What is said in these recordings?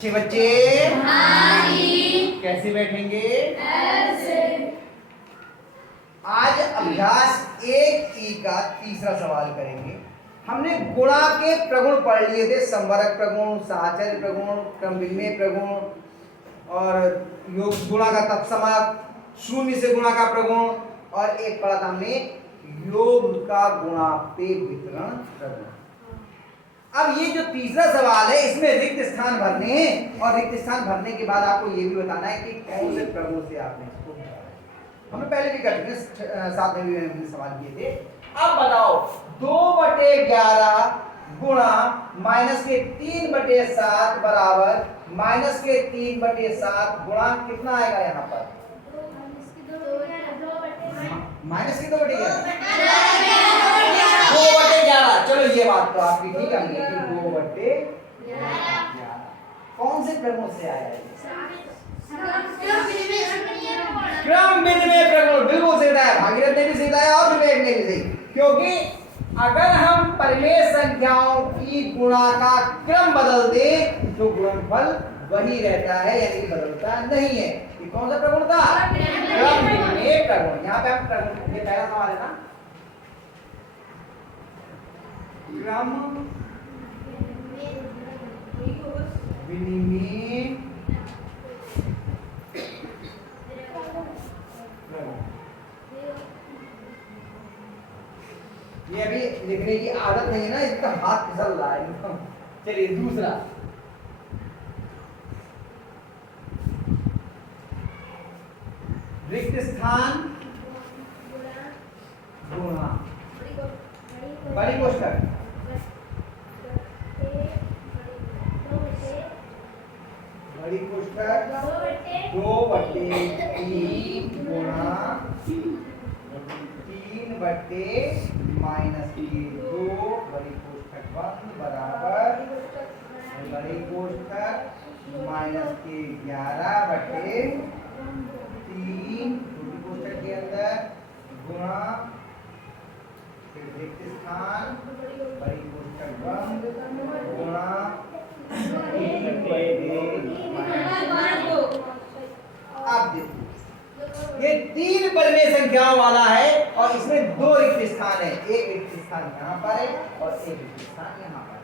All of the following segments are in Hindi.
अच्छे बच्चे कैसे बैठेंगे? ऐसे। आज अभ्यास 1E का तीसरा सवाल करेंगे। हमने गुणा के प्रगुण पढ़ लिए थे, संवरक प्रगुण, साहचर्य प्रगुण, क्रम विनिमय प्रगुण और योग गुणा का तत्समक, शून्य से गुणा का प्रगुण और एक पढ़ा था हमने योग का गुणापे वितरण प्रगुण। अब ये जो तीसरा सवाल है इसमें रिक्त स्थान भरने हैं और रिक्त स्थान भरने के बाद आपको ये भी बताना है कि कौन से प्रगुण से आपने इसको भरा है। हमने पहले भी कर चुके, साथ में भी हमने सवाल किए थे। अब बताओ 2/11 गुणा माइनस के 3/7 बराबर माइनस के 3/7 गुणा कितना आएगा यहाँ पर? माइनस की 2/11 चलो ये बात तो आपकी ठीक है कि 2/11 कौन से प्रगुण से आया है? क्रम विनिमय प्रगुण। बिल्कुल सही है, भागीरथ ने भी सही बताया और विवेक ने भी सही। क्योंकि अगर हम परिमेय संख्याओं की गुणा का क्रम बदल दें तो गुणनफल वही रहता है, यानी कि बदलता नहीं है। ये कौन सा प्रगुण था? क्रम विनिमय प्रगुण। यहाँ पे हम प्रगुण, ये पहला सवाल है ना, क्रम विनिमय ये अभी लिखने की आदत नहीं है ना, इसका हाथ फिसल रहा है। चलिए दूसरा, रिक्त स्थान गुणा बड़ी कोष्ठक बड़ी कोष्ठक 2/3 गुणा 3/-2 बड़ी कोष्ठक बंद बराबर बड़ी कोष्ठक -11/3 छोटी कोष्ठक के अंदर गुणा रिक्त स्थान बड़ी कोष्ठक बंद गुणा आप देखिए ये 3 परिमेय संख्याओं वाला है और इसमें 2 रिक्त स्थान है। एक रिक्त स्थान यहाँ पर है और एक रिक्त स्थान यहाँ पर है।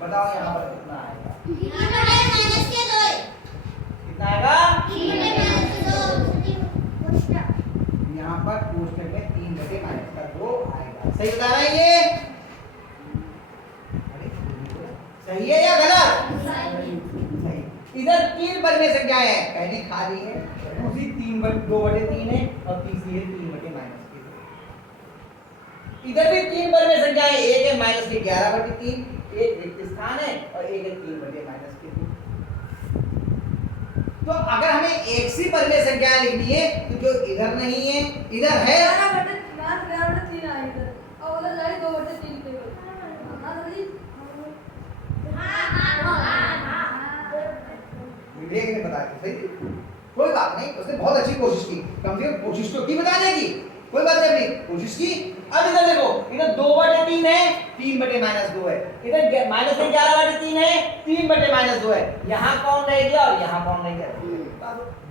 बताओ यहाँ पर कितना आएगा? कितना आएगा? यहाँ पर कोष्ठक में 3/-2 आएगा। सही बता रहे हैं ये? सही है या गलत? सही। इधर 3 परिमेय संख्याएं हैं, पहली खाली है, दूसरी 2/3 है और तीसरी है 3/-2। इधर भी 3 परिमेय संख्याएं, एक है -11/3, एक रिक्त स्थान है और एक है 3/-2। तो अगर हमें एक सी परिमेय संख्याएं लिखनी है तो जो इधर नहीं है इधर है 11/3 आएगा और उधर जाए 2/3 विवेक ने बताया सही, कोई बात नहीं, उसने बहुत अच्छी कोशिश की, कम से कम कोशिश तो की बताने की, कोई बात नहीं, कोशिश की। अब इधर देखो, इधर 2/3 है, 3/-2 है, इधर -11/3 है, 3/-2 है। यहाँ कौन रह गया और यहाँ कौन रह गया?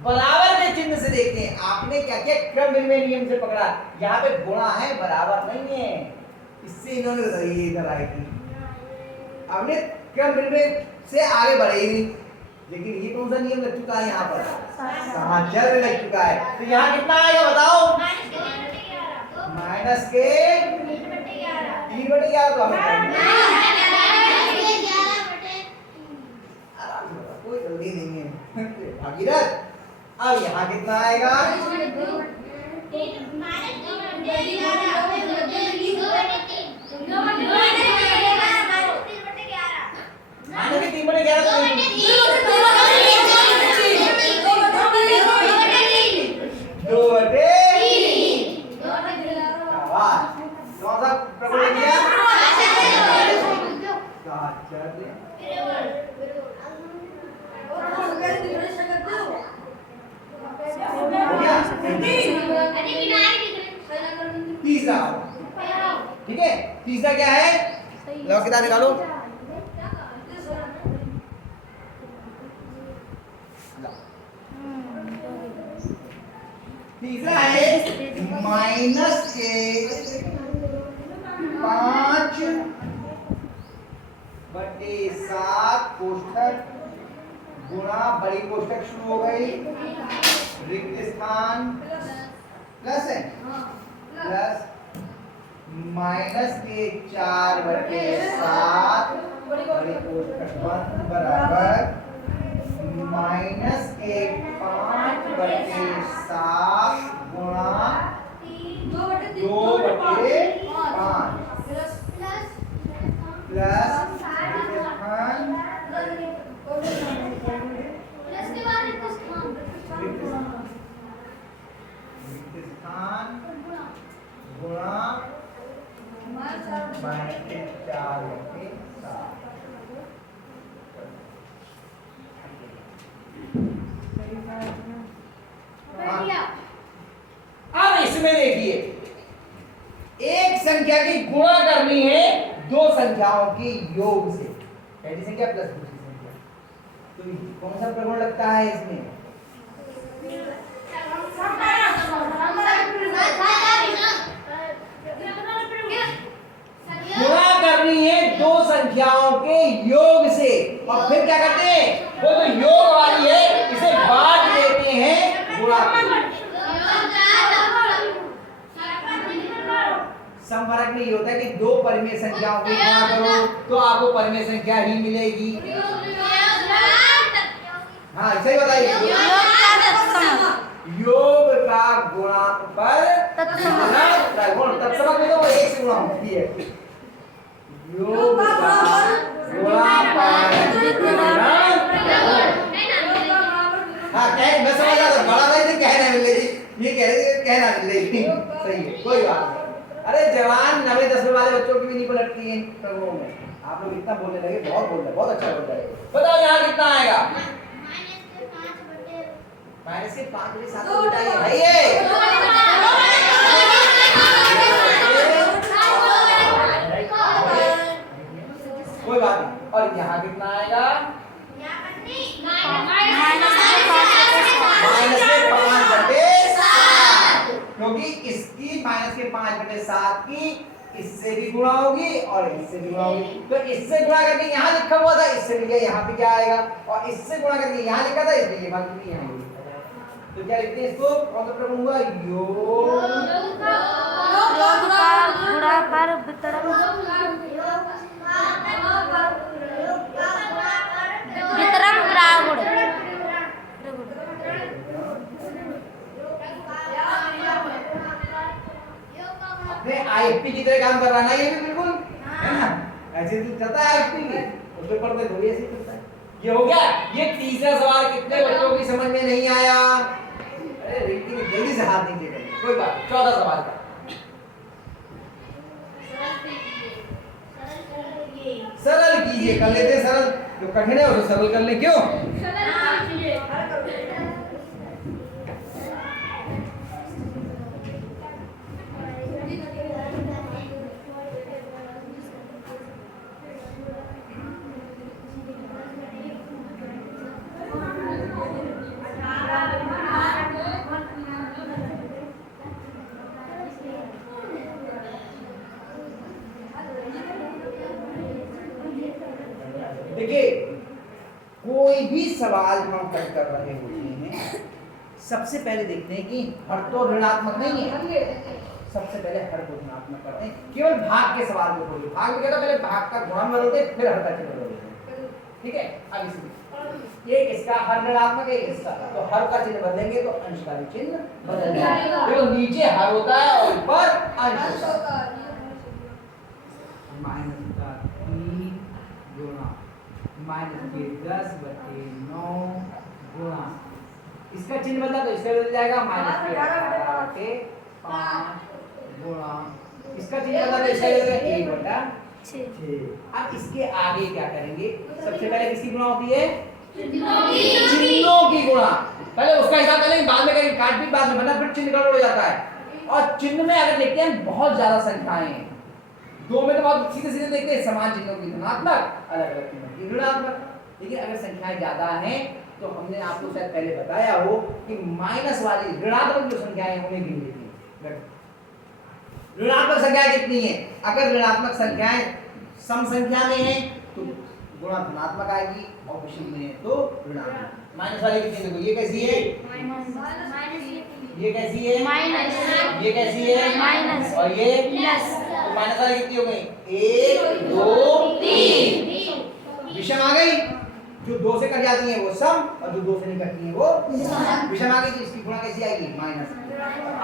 बराबर के चिन्ह से देखते हैं। आपने क्या किया? क्रम विनिमय नियम से पकड़ा। यहाँ पे गुणा है, बराबर नहीं है, इससे इन्होंने ये इधर आएगी। आपने क्रम विनिमय से आगे बढ़े ही नहीं, लेकिन ये कौन सा नियम लग चुका है यहाँ पर? साहचर्य लग चुका है। तो यहाँ कितना आएगा बताओ? माइनस के 3/11 तो हमें कोई जल्दी नहीं है भागीरथ। अब यहाँ कितना आएगा? तीसरा, ठीक है, तीसरा क्या है? लो किताब निकालो। तीसरा है -5/7 कोष्ठक गुणा बड़ी कोष्ठक शुरू हो गई रिक्त स्थान प्लस है प्लस -4/7 बड़ी कोष्ठक बंद बराबर -5/7 गुणा 2/5 प्लस स्थान गुणा अब इसमें देखिए एक संख्या की गुणा करनी है दो संख्याओं के योग से, पहली संख्या प्लस दूसरी संख्या, तो कौन सा प्रगुण लगता है इसमें? गुणा करनी है दो संख्याओं के योग से और फिर क्या करते हैं, वो जो योग वाली है इसे बांट देते हैं गुणा करके। समफरक में ये होता है कि दो परिमेय संख्याओं की गुणा करो तो आपको परिमेय संख्या ही मिलेगी। हाँ सही बताइए, योग का गुणा पर तत्समक में तो वो एक से गुणा होती है, योग का गुणा पर हाँ कह मैं समझ रहा था बड़ा भाई ने कहना मिलेगी, ये कह रहे थे कहना मिलेगी, सही है कोई बात नहीं। अरे जवान 9वीं-10वीं वाले बच्चों की भी नहीं पलटती है प्रगुणों में, आप लोग इतना बोलने लगे, बहुत बोल रहे, बहुत अच्छा बोल रहे। बताओ यहाँ कितना आएगा? -5/7 बताइए कोई बात नहीं। और यहाँ कितना आएगा? -5/7 क्योंकि इसकी -5/7 की इससे भी गुणा होगी और इससे भी गुणा होगी, तो इससे गुणा करके यहाँ लिखा हुआ था, इससे लिखा यहाँ पे क्या आएगा, और इससे गुणा करके यहाँ लिखा था, इसलिए ये बात भी यहाँ होगी। तो क्या लिखते हैं इसको, कौन सा प्रगुण हुआ? योग का गुणा पर वितरण प्रागुण। अपने आईएफपी की तरह काम कर रहा है ना ये भी, बिल्कुल है ना, ऐसे तो चलता है आईएफपी में, उसमें पढ़ते थोड़ी ऐसे चलता है। ये हो गया, ये तीसरा सवाल कितने बच्चों की समझ में नहीं आया? अरे रिंकी ने जल्दी से हाथ नहीं दे, कोई बात। 14 सवाल का सरल कीजिए, कर लेते हैं सरल, जो कठिन है उसे सरल कर ले, क्यों? देखिए कोई भी सवाल हम हल कर रहे होते हैं, सबसे पहले देखते हैं कि हर तो ऋणात्मक नहीं है, सबसे पहले हर को ऋणात्मक करते हैं। केवल भाग के सवाल में बोलिए, भाग में क्या था, पहले भाग का गुणन बदलते फिर हर का चिन्ह बदलते, ठीक है। अब इसमें एक इसका हर ऋणात्मक है, इसका, तो हर का चिन्ह बदलेंगे तो अंश का भी चिन्ह बदल जाएगा। देखो नीचे हर होता है और ऊपर अंश होता है। -10/9 गुणा, इसका चिन्ह बदला तो इसका बदल जाएगा, -18/5 गुणा, इसका चिन्ह बदला तो इसका बदल जाएगा 1/6। अब इसके आगे क्या करेंगे, सबसे पहले किसकी गुणा होती है? चिन्हों की गुणा। पहले उसका हिसाब करेंगे, बाद में करेंगे, काट भी बाद में, वरना फिर चिन्ह गड़बड़ हो जाता है। और चिन्ह में अगर लिखते हैं बहुत ज्यादा संख्याएं हैं, दो में तो बहुत सीधे सीधे देखते हैं, समान चिन्हों की धनात्मक, अलग अलग चिन्हों की ऋणात्मक। लेकिन अगर संख्याएं ज्यादा हैं तो हमने आपको शायद पहले बताया हो कि माइनस वाली ऋणात्मक जो संख्याएं हैं उन्हें गिन लेती हैं। ऋणात्मक संख्याएं कितनी है? अगर ऋणात्मक संख्याएं सम संख्या में है तो गुणा धनात्मक आएगी और विषम में है तो ऋणात्मक। माइनस वाली कितनी? देखो ये कैसी है? ये कैसी है? माइनस। ये कैसी है? माइनस। और ये प्लस। तो माइनस वाली कितनी हो गई? 1 2 3 विषम आ गई। जो 2 से कट जाती है वो सम और जो 2 से नहीं कटती है वो विषम आ गई। तो इसकी गुणा कैसी आएगी? माइनस।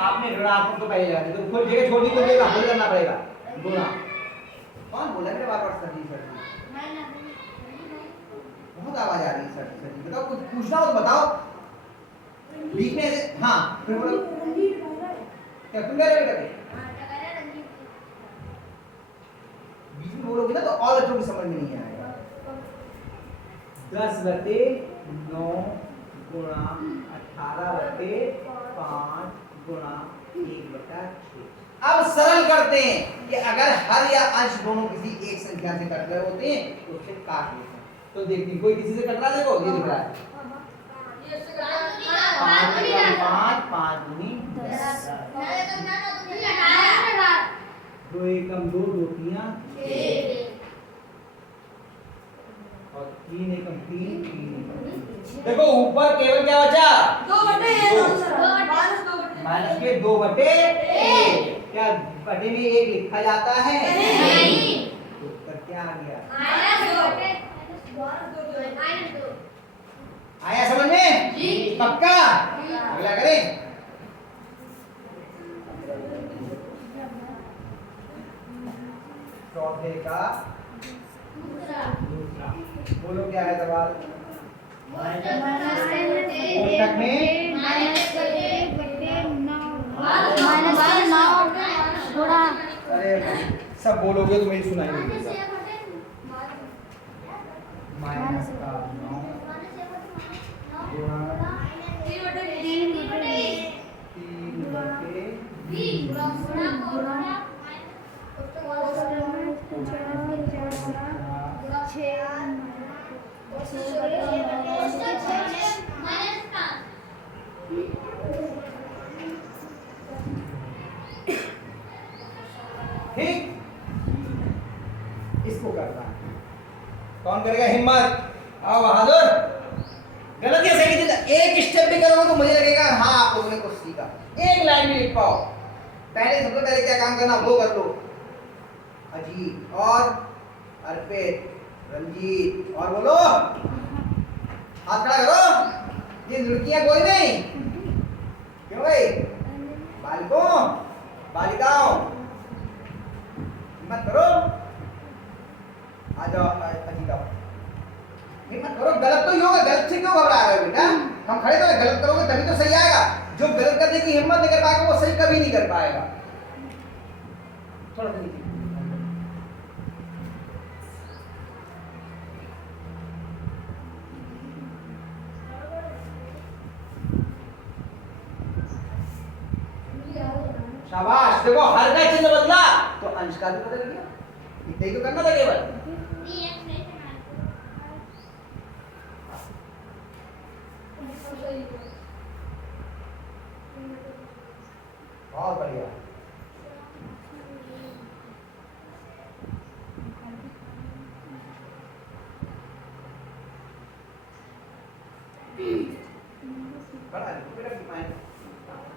आपने ऋणात्मक तो पहले लगा दिया तो कोई जगह छोटी तो देगा हल करना पड़ेगा गुणा। कौन बोला मेरे बार बार सर जी बहुत आवाज आ रही है सर जी बताओ कुछ पूछना हो तो बताओ बीच में ऐसे। हाँ फिर बोलो क्या तुम कह रहे हो बेटा? बीच में बोलोगे ना तो और बच्चों को समझ में नहीं आएगा। 10/9 गुणा 18/5 गुणा 1/6। अब सरल करते हैं कि अगर हर या अंश दोनों किसी एक संख्या से कट रहे होते हैं तो उसे काट लेते हैं। तो देखिए कोई किसी से कट रहा है, देखो ये दिख रहा है 5 5 दूनी 10 2 एकम 2 2 तिया 6 और 3 एकम 3 3। देखो ऊपर केवल क्या बचा? 2/1 माइनस के 2/1। क्या बटे में 1 लिखा जाता है? नहीं। तो उत्तर क्या आ गया? आया समझ में? जी। पक्का? अगला करें। चौथे का दूसरा बोलो क्या है सवाल? कोष्ठक में -9 गुणा। अरे सब बोलोगे तो मेरी सुनाई नहीं देगा। माइनस का 9 गुणा 3/6। ठीक, इसको करना है। कौन करेगा हिम्मत? आओ बहादुर। गलत या सही एक स्टेप भी करोगे तो मुझे लगेगा हाँ आप लोगों ने कुछ सीखा। एक लाइन भी लिख पाओ। पहले सबसे पहले क्या काम करना वो कर लो। अजीत और अर्पित रंजीत और बोलो हाथ खड़ा करो। ये लड़कियां कोई नहीं क्यों भाई? बालिकों बालिकाओं हिम्मत करो। आ जाओ अजीत आओ। हिम्मत करो। गलत तो ही होगा, गलत से क्यों घबरा रहे हो बेटा? हम खड़े तो गलत करोगे तभी तो सही आएगा। जो गलत करने की हिम्मत नहीं कर पाएगा वो सही कभी नहीं कर पाएगा। थोड़ा सा नीचे शाबाश। देखो हर का चिन्ह बदला तो अंश का भी बदल गया। इतना ही तो करना था केवल। बहुत बढ़िया। बड़ा बेटा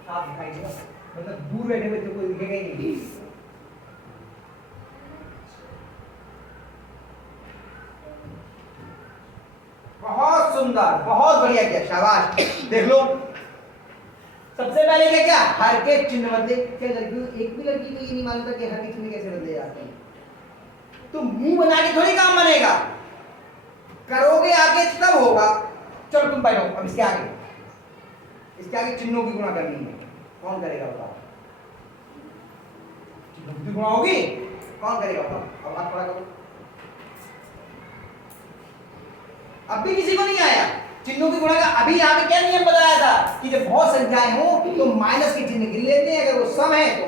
साफ दिखाई देगा, मतलब दूर बैठे बच्चों को दिखेगा ही नहीं। बहुत सुंदर, बहुत बढ़िया किया, शाबाश। देख लो सबसे पहले क्या क्या हर के चिन्ह बदले। क्या लड़कियों एक भी लड़की को ये नहीं मालूम था कि हर के चिन्ह कैसे बदले जाते हैं? तो मुंह बना के थोड़ी काम बनेगा, करोगे आगे तब होगा। चलो तुम बैठो। अब इसके आगे चिन्हों की गुणा करनी है। कौन करेगा बताओ? चिन्हों की गुणा होगी, कौन करेगा बताओ? अब हाथ खड़ा करो। अब भी किसी को नहीं आया चिन्हों की गुणा का। अभी यहाँ पे क्या नियम बताया था कि जब बहुत संख्याएं हो तो माइनस के चिन्ह गिन लेते हैं। अगर वो सम है तो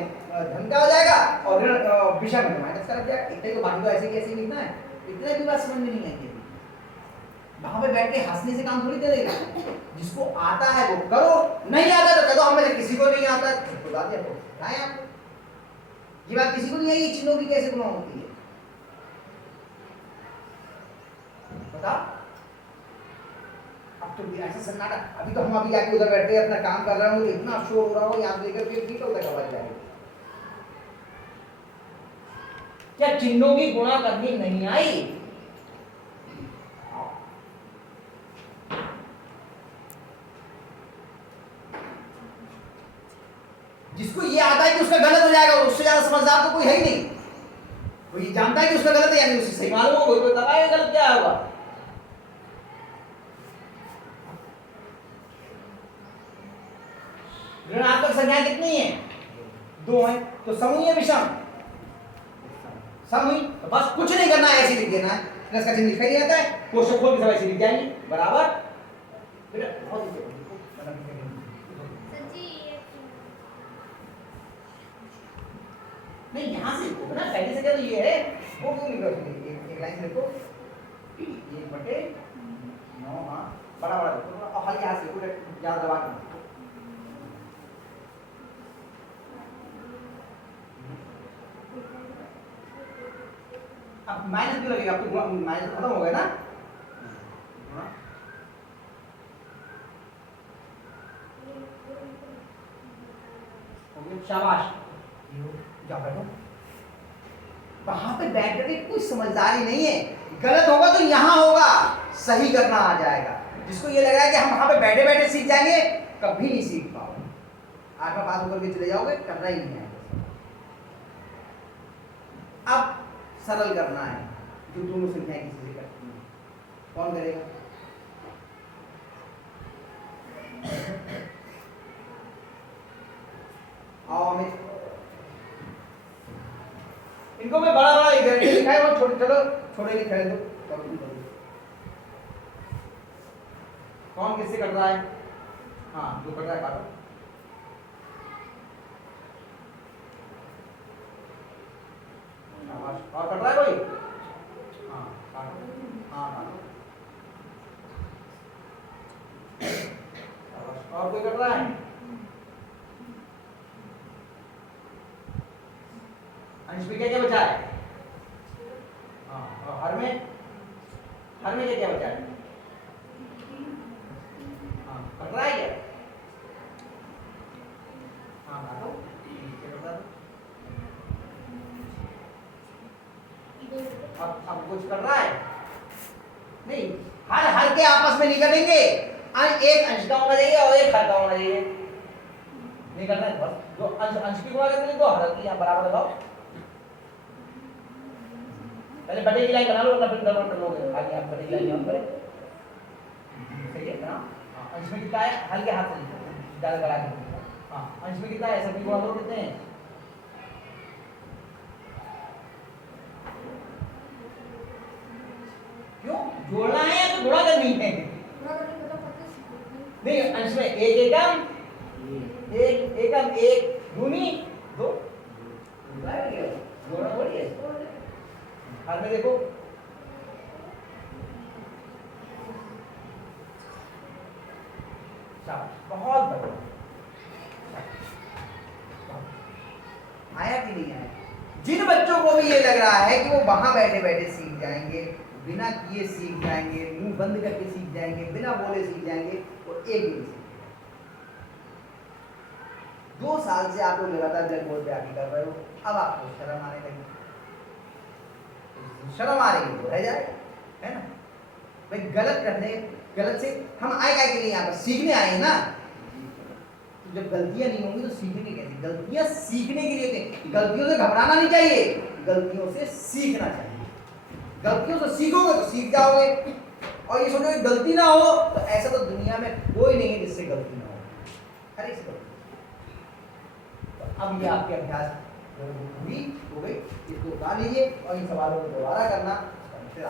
धन का हो जाएगा और विषम है तो माइनस का लग जाएगा। इतने तो बाकी तो ऐसे कैसे लिखना है। इतना भी बात समझ में नहीं आई। वहां पे बैठ के हंसने से काम थोड़ी चलेगा। जिसको आता है वो करो, नहीं आता तो कह दो हमें किसी को नहीं आता, खुदा दिया को बताएं आपको। ये बात किसी को नहीं आई, चिन्हों की कैसे गुना होती है बताओ। अब तो ऐसा सन्नाटा, अभी तो हम अभी जाके उधर बैठ के अपना काम कर रहे हो, इतना शोर हो रहा हो, याद लेकर फिर भी कब तक आवाज जाएगी। क्या चिन्हों की गुणा करनी नहीं आई? जिसको ये आता है कि उसका गलत हो जाएगा, उससे ज्यादा समझदार तो कोई है ही नहीं। वो ये जानता है कि उसका गलत है, यानी उसे सही मालूम होगा, कोई बताएगा गलत क्या होगा। ऋणात्मक संख्याएं कितनी है? 2 है, तो समूह है विषम, समूह तो बस कुछ नहीं करना है, ऐसे लिख देना है, प्लस का चिन्ह लिखा ही रहता है, कोष्ठक खोल के सब ऐसे लिख जाएंगे बराबर। नहीं यहाँ से लिखो ना, पहले से क्या तो ये है, वो क्यों लिखो, एक लाइन से लिखो 1/9, हाँ बड़ा बड़ा लिखो और खाली यहाँ से लिखो, ज्यादा दबा के। अब माइनस क्यों लगेगा, आपको माइनस खत्म हो गया ना। शाबाश, क्या बैठो वहां पे बैठ करके कोई समझदारी नहीं है, गलत होगा तो यहाँ होगा, सही करना आ जाएगा। जिसको ये लग रहा है कि हम वहां पे बैठे बैठे सीख जाएंगे, कभी नहीं सीख पाओगे। आठवां बात होकर के चले जाओगे, करना ही नहीं है। अब सरल करना है, जो दोनों संख्याएं किसी से करती हैं, कौन करेगा? आओ अमित, इनको मैं बड़ा बड़ा इधर लिखा है, वो छोटे चलो छोटे लिखा है, दो कौन किससे कर रहा है? हाँ जो कर रहा है काटो। और कर रहा है कोई? हाँ काटो, हाँ काटो। और कोई कर रहा है? अंश में क्या क्या बचा है? हाँ और हर में क्या क्या बचा है? हाँ कर रहा है क्या? हाँ काटो, क्या कर रहा है? अब कुछ कर रहा है नहीं, हर के आपस में नहीं करेंगे, एक अंश का होना चाहिए और एक हर का होना चाहिए, नहीं करना है बस। जो अंश की गुणा करते हैं तो हर की यहाँ बराबर लगाओ, पहले बटे की लाइन बना लो, फिर डबल कर लोगे, आगे आप बटे की लाइन यहाँ करें, सही है ना। अंश में कितना है? हर के हाथ से ज्यादा करा के, हाँ अंश में कितना है? सभी गुणा करो, कितने हैं? क्यों जोड़ना है या तो गुणा करनी है? नहीं, अंश में एक एकम, एक दूनी 2, जोड़ना थोड़ी है। हर में देखो बहुत बढ़िया, आया कि नहीं आया? जिन बच्चों को भी ये लग रहा है कि वो वहां बैठे बैठे सीख जाएंगे, बिना किए सीख जाएंगे, मुंह बंद करके सीख जाएंगे, बिना बोले सीख जाएंगे, वो एक दिन सीख। 2 साल से आप लोग लगातार ब्लैक बोर्ड पे आके कर रहे हो, अब आपको शर्म आने लगी, शर्म आ रही है तो रह जाए, है ना भाई। गलत से हम आए क्या के लिए यहाँ पर सीखने आए ना, तो जब गलतियां नहीं होंगी तो सीखेंगे कैसे? गलतियां सीखने के लिए होती हैं, गलतियों से घबराना नहीं चाहिए, गलतियों से सीखना चाहिए। गलतियों से सीखोगे तो सीख जाओगे, और ये सोचो कि गलती ना हो, तो ऐसा तो दुनिया में कोई नहीं है जिससे गलती ना हो, हर एक से गलती। तो अब ये आपके अभ्यास हुई हो गई, इसको उतार लीजिए और इन सवालों को दोबारा करना, फिर